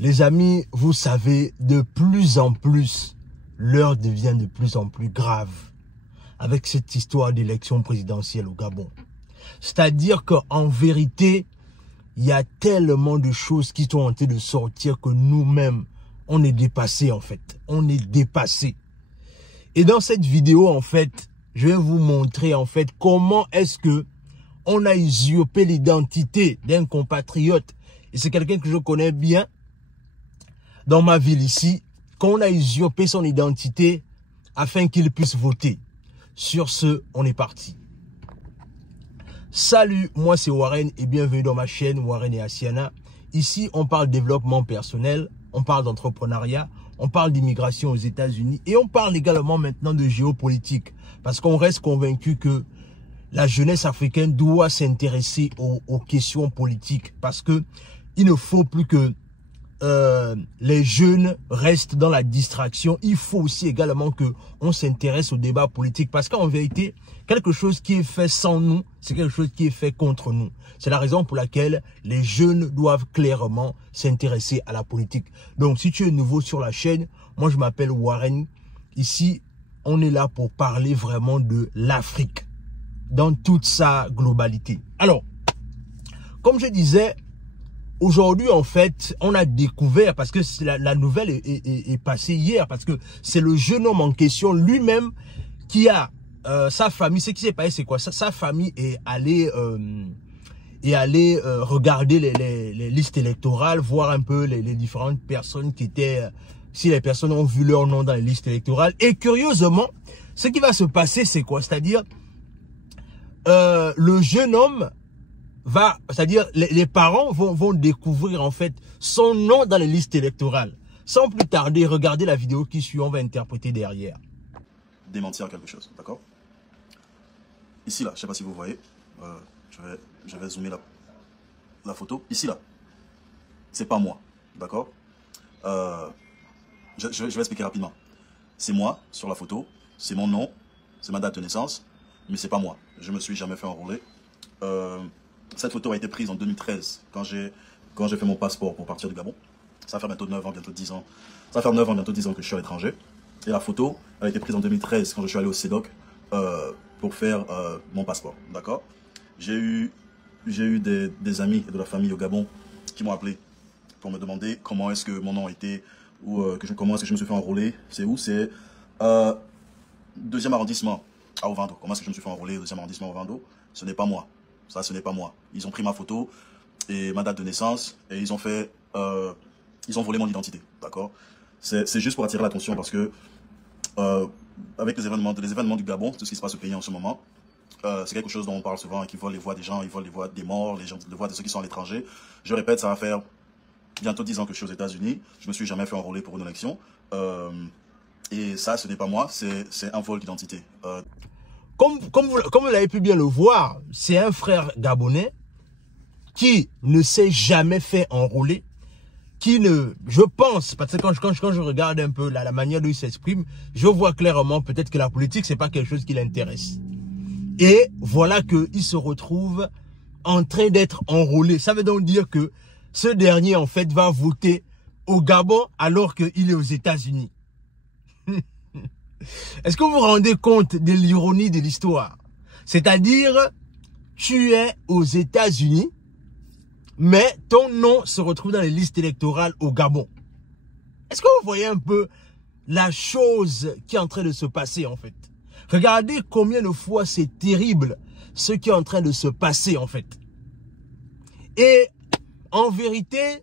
Les amis, vous savez, de plus en plus, l'heure devient de plus en plus grave avec cette histoire d'élection présidentielle au Gabon. C'est-à-dire qu'en vérité, il y a tellement de choses qui sont en train de sortir que nous-mêmes, on est dépassés en fait. On est dépassés. Et dans cette vidéo, en fait, je vais vous montrer en fait comment est-ce que on a usurpé l'identité d'un compatriote. Et c'est quelqu'un que je connais bien dans ma ville ici, qu'on a usurpé son identité afin qu'il puisse voter. Sur ce, on est parti. Salut, moi c'est Warren et bienvenue dans ma chaîne Warren et Asiana. Ici, on parle développement personnel, on parle d'entrepreneuriat, on parle d'immigration aux États-Unis et on parle également maintenant de géopolitique. Parce qu'on reste convaincu que la jeunesse africaine doit s'intéresser aux questions politiques. Parce que il ne faut plus que les jeunes restent dans la distraction. Il faut aussi également que on s'intéresse au débat politique parce qu'en vérité, quelque chose qui est fait sans nous, c'est quelque chose qui est fait contre nous. C'est la raison pour laquelle les jeunes doivent clairement s'intéresser à la politique. Donc, si tu es nouveau sur la chaîne, moi je m'appelle Warren. Ici, on est là pour parler vraiment de l'Afrique dans toute sa globalité. Alors, comme je disais, aujourd'hui, en fait, on a découvert, parce que la nouvelle est passée hier, parce que c'est le jeune homme en question lui-même qui a sa famille. Ce qui s'est passé, c'est quoi? Sa famille est allée regarder les listes électorales, voir un peu les différentes personnes qui étaient, si les personnes ont vu leur nom dans les listes électorales. Et curieusement, ce qui va se passer, c'est quoi? C'est-à-dire, le jeune homme c'est-à-dire les parents vont découvrir en fait son nom dans les listes électorales. Sans plus tarder, regardez la vidéo qui suit, on va interpréter derrière. Démentir quelque chose, d'accord? Ici là, je sais pas si vous voyez, je vais zoomer la photo. Ici là, c'est pas moi, d'accord? Je vais expliquer rapidement. C'est moi sur la photo, c'est mon nom, c'est ma date de naissance, mais c'est pas moi. Je me suis jamais fait enrôler. Cette photo a été prise en 2013 quand j'ai fait mon passeport pour partir du Gabon. Ça va faire bientôt 9 ans, bientôt 10 ans. Ça va faire 9 ans, bientôt 10 ans que je suis à l'étranger. Et la photo a été prise en 2013 quand je suis allé au CEDOC pour faire mon passeport. D'accord? J'ai eu des amis de la famille au Gabon qui m'ont appelé pour me demander comment est-ce que mon nom était ou comment est-ce que je me suis fait enrôler. C'est où? C'est 2e arrondissement à Ovando. Comment est-ce que je me suis fait enrôler au 2e arrondissement à Ovando? Ce n'est pas moi. Ça, ce n'est pas moi. Ils ont pris ma photo et ma date de naissance et ils ont volé mon identité. D'accord? C'est juste pour attirer l'attention parce que avec les événements du Gabon, tout ce qui se passe au pays en ce moment, c'est quelque chose dont on parle souvent et qui vole les voix des gens, ils volent les voix des morts, les voix de ceux qui sont à l'étranger. Je répète, ça va faire bientôt 10 ans que je suis aux États-Unis. Je me suis jamais fait enrôler pour une élection. Et ça, ce n'est pas moi, c'est un vol d'identité. Comme vous l'avez pu bien le voir, c'est un frère gabonais qui ne s'est jamais fait enrôler, qui ne, je pense, parce que quand je regarde un peu la manière dont il s'exprime, je vois clairement peut-être que la politique, c'est pas quelque chose qui l'intéresse. Et voilà qu'il se retrouve en train d'être enrôlé. Ça veut donc dire que ce dernier, en fait, va voter au Gabon alors qu'il est aux États-Unis. Est-ce que vous vous rendez compte de l'ironie de l'histoire? C'est-à-dire, tu es aux États-Unis, mais ton nom se retrouve dans les listes électorales au Gabon. Est-ce que vous voyez un peu la chose qui est en train de se passer en fait? Regardez combien de fois c'est terrible ce qui est en train de se passer en fait. Et en vérité,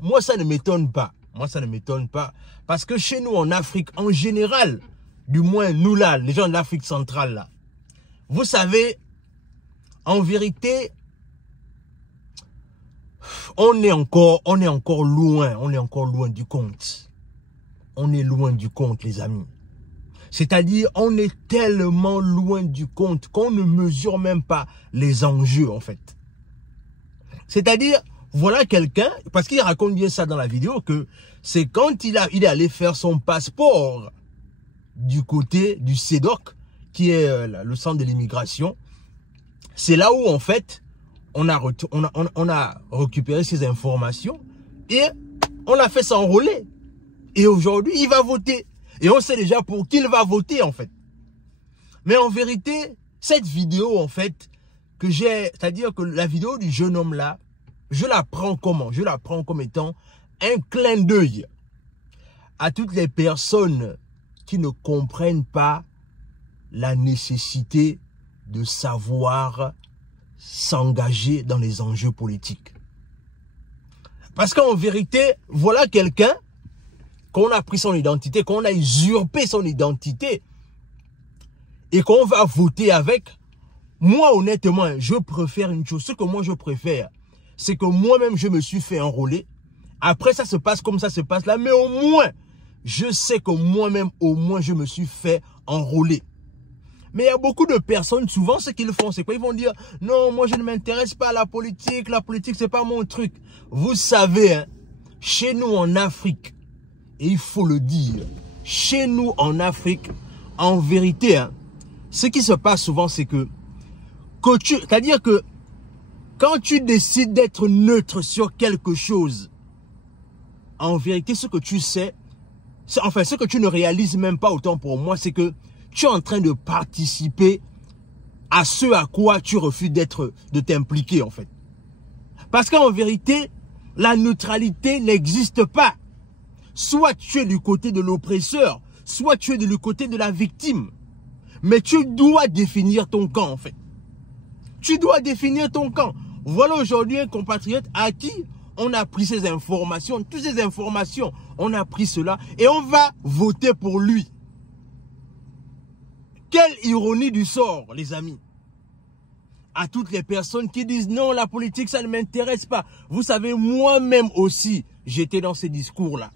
moi ça ne m'étonne pas. Moi, ça ne m'étonne pas. Parce que chez nous, en Afrique, en général, du moins nous là, les gens de l'Afrique centrale là, vous savez, en vérité, on est encore loin du compte. On est loin du compte, les amis. C'est-à-dire, on est tellement loin du compte qu'on ne mesure même pas les enjeux, en fait. C'est-à-dire, voilà quelqu'un, parce qu'il raconte bien ça dans la vidéo, que c'est quand il est allé faire son passeport du côté du CEDOC, qui est le centre de l'immigration. C'est là où, en fait, on a récupéré ces informations et On l'a fait s'enrôler. Et aujourd'hui, il va voter. Et on sait déjà pour qui il va voter, en fait. Mais en vérité, cette vidéo, en fait, que j'ai, c'est-à-dire que la vidéo du jeune homme là, je la prends comment? Je la prends comme étant un clin d'œil à toutes les personnes qui ne comprennent pas la nécessité de savoir s'engager dans les enjeux politiques. Parce qu'en vérité, voilà quelqu'un qu'on a pris son identité, qu'on a usurpé son identité et qu'on va voter avec. Moi, honnêtement, je préfère une chose. Ce que moi, je préfère, c'est que moi-même, je me suis fait enrôler. Après, ça se passe comme ça se passe là. Mais au moins, je sais que moi-même, au moins, je me suis fait enrôler. Mais il y a beaucoup de personnes, souvent, ce qu'ils font, c'est quoi? Ils vont dire, non, moi, je ne m'intéresse pas à la politique, c'est pas mon truc. Vous savez, hein, chez nous en Afrique, et il faut le dire, chez nous en Afrique, en vérité, hein, ce qui se passe souvent, c'est que c'est-à-dire que quand tu décides d'être neutre sur quelque chose, en vérité, ce que tu sais, enfin, ce que tu ne réalises même pas autant pour moi, c'est que tu es en train de participer à ce à quoi tu refuses de t'impliquer, en fait. Parce qu'en vérité, la neutralité n'existe pas. Soit tu es du côté de l'oppresseur, soit tu es du côté de la victime. Mais tu dois définir ton camp, en fait. Tu dois définir ton camp. Voilà aujourd'hui un compatriote à qui on a pris ces informations, toutes ces informations, on a pris cela et on va voter pour lui. Quelle ironie du sort, les amis. À toutes les personnes qui disent non, la politique, ça ne m'intéresse pas. Vous savez, moi-même aussi, j'étais dans ces discours-là.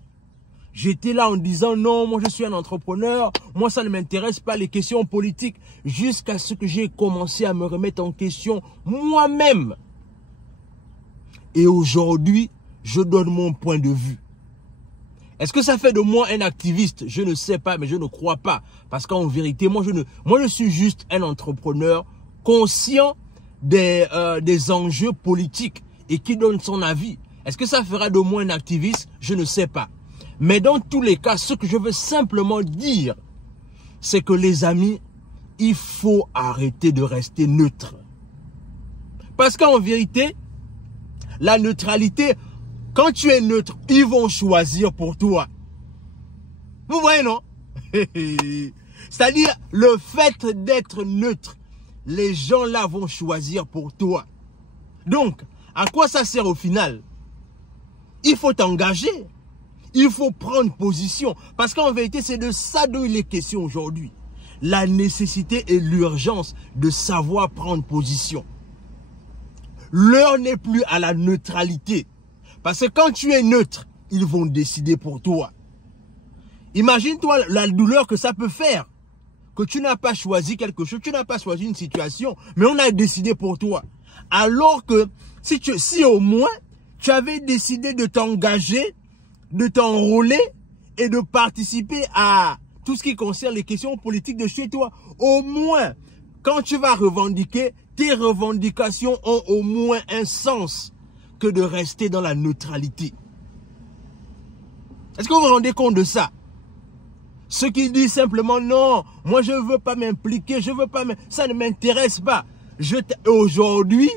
J'étais là en disant non, moi je suis un entrepreneur, moi ça ne m'intéresse pas les questions politiques, jusqu'à ce que j'ai commencé à me remettre en question moi-même. Et aujourd'hui, je donne mon point de vue. Est-ce que ça fait de moi un activiste? Je ne sais pas, mais je ne crois pas. Parce qu'en vérité, moi je suis juste un entrepreneur conscient des enjeux politiques et qui donne son avis. Est-ce que ça fera de moi un activiste? Je ne sais pas. Mais dans tous les cas, ce que je veux simplement dire, c'est que les amis, il faut arrêter de rester neutre. Parce qu'en vérité, la neutralité, quand tu es neutre, ils vont choisir pour toi. Vous voyez, non? C'est-à-dire, le fait d'être neutre, les gens là vont choisir pour toi. Donc, à quoi ça sert au final? Il faut t'engager. Il faut prendre position. Parce qu'en vérité, c'est de ça dont il est question aujourd'hui. La nécessité et l'urgence de savoir prendre position. L'heure n'est plus à la neutralité. Parce que quand tu es neutre, ils vont décider pour toi. Imagine-toi la douleur que ça peut faire. Que tu n'as pas choisi quelque chose, tu n'as pas choisi une situation, mais on a décidé pour toi. Alors que si au moins tu avais décidé de t'engager, de t'enrôler et de participer à tout ce qui concerne les questions politiques de chez toi. Au moins, quand tu vas revendiquer, tes revendications ont au moins un sens que de rester dans la neutralité. Est-ce que vous vous rendez compte de ça? Ceux qui disent simplement non, moi je ne veux pas m'impliquer, ça ne m'intéresse pas. Aujourd'hui,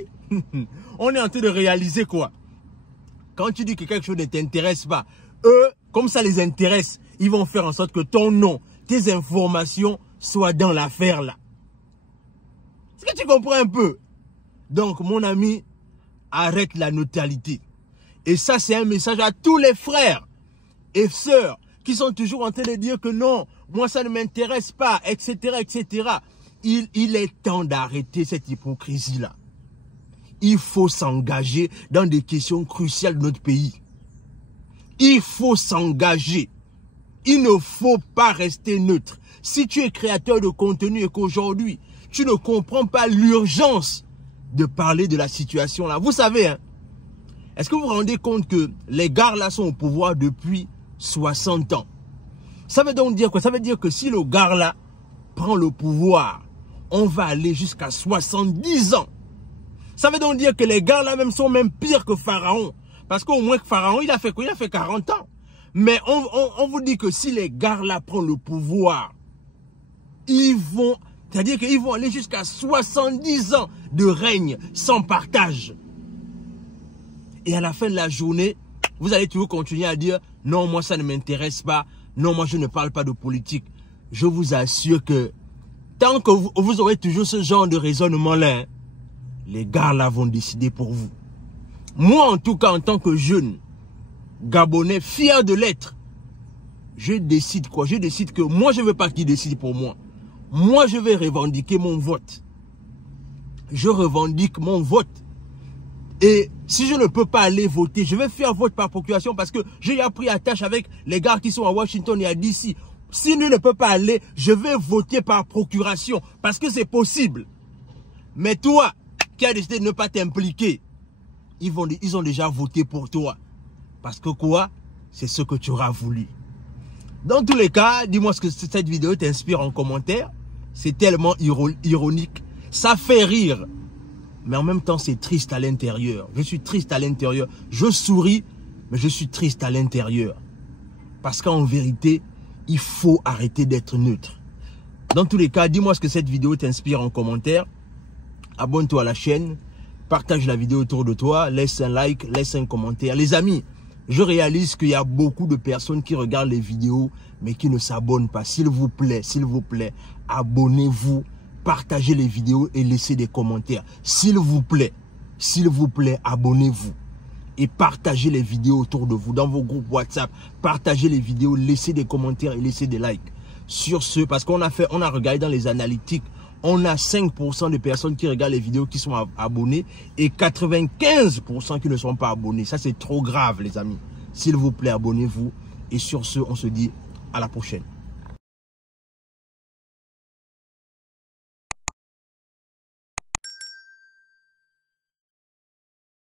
on est en train de réaliser quoi? Quand tu dis que quelque chose ne t'intéresse pas, eux, comme ça les intéresse, ils vont faire en sorte que ton nom, tes informations soient dans l'affaire là. Est-ce que tu comprends un peu? Donc, mon ami, arrête la neutralité. Et ça, c'est un message à tous les frères et sœurs qui sont toujours en train de dire que non, moi ça ne m'intéresse pas, etc., etc. Il est temps d'arrêter cette hypocrisie-là. Il faut s'engager dans des questions cruciales de notre pays. Il faut s'engager. Il ne faut pas rester neutre. Si tu es créateur de contenu et qu'aujourd'hui, tu ne comprends pas l'urgence de parler de la situation là. Vous savez, hein, est-ce que vous vous rendez compte que les gars là sont au pouvoir depuis 60 ans? Ça veut donc dire quoi? Ça veut dire que si le gars là prend le pouvoir, on va aller jusqu'à 70 ans. Ça veut donc dire que les gars là même sont même pires que Pharaon. Parce qu'au moins Pharaon, il a fait quoi? Il a fait 40 ans. Mais on vous dit que si les gars là prennent le pouvoir, ils vont, c'est-à-dire qu'ils vont aller jusqu'à 70 ans de règne sans partage. Et à la fin de la journée, vous allez toujours continuer à dire « Non, moi ça ne m'intéresse pas. Non, moi je ne parle pas de politique. » Je vous assure que tant que vous aurez toujours ce genre de raisonnement-là, hein, les gars là vont décider pour vous. Moi, en tout cas, en tant que jeune Gabonais, fier de l'être, je décide quoi? Je décide que moi, je ne veux pas qu'ils décident pour moi. Moi, je vais revendiquer mon vote. Je revendique mon vote. Et si je ne peux pas aller voter, je vais faire vote par procuration parce que j'ai appris à tâche avec les gars qui sont à Washington et à DC. Si lui ne peut pas aller, je vais voter par procuration parce que c'est possible. Mais toi, qui as décidé de ne pas t'impliquer, ils ont déjà voté pour toi. Parce que quoi? C'est ce que tu auras voulu. Dans tous les cas, dis-moi ce que cette vidéo t'inspire en commentaire. C'est tellement ironique. Ça fait rire. Mais en même temps, c'est triste à l'intérieur. Je suis triste à l'intérieur. Je souris, mais je suis triste à l'intérieur. Parce qu'en vérité, il faut arrêter d'être neutre. Dans tous les cas, dis-moi ce que cette vidéo t'inspire en commentaire. Abonne-toi à la chaîne. Partage la vidéo autour de toi. Laisse un like, laisse un commentaire. Les amis, je réalise qu'il y a beaucoup de personnes qui regardent les vidéos, mais qui ne s'abonnent pas. S'il vous plaît, abonnez-vous. Partagez les vidéos et laissez des commentaires. S'il vous plaît, abonnez-vous. Et partagez les vidéos autour de vous, dans vos groupes WhatsApp. Partagez les vidéos, laissez des commentaires et laissez des likes. Sur ce, parce qu'on a regardé dans les analytiques, on a 5% de personnes qui regardent les vidéos qui sont abonnées et 95% qui ne sont pas abonnés. Ça, c'est trop grave, les amis. S'il vous plaît, abonnez-vous. Et sur ce, on se dit à la prochaine.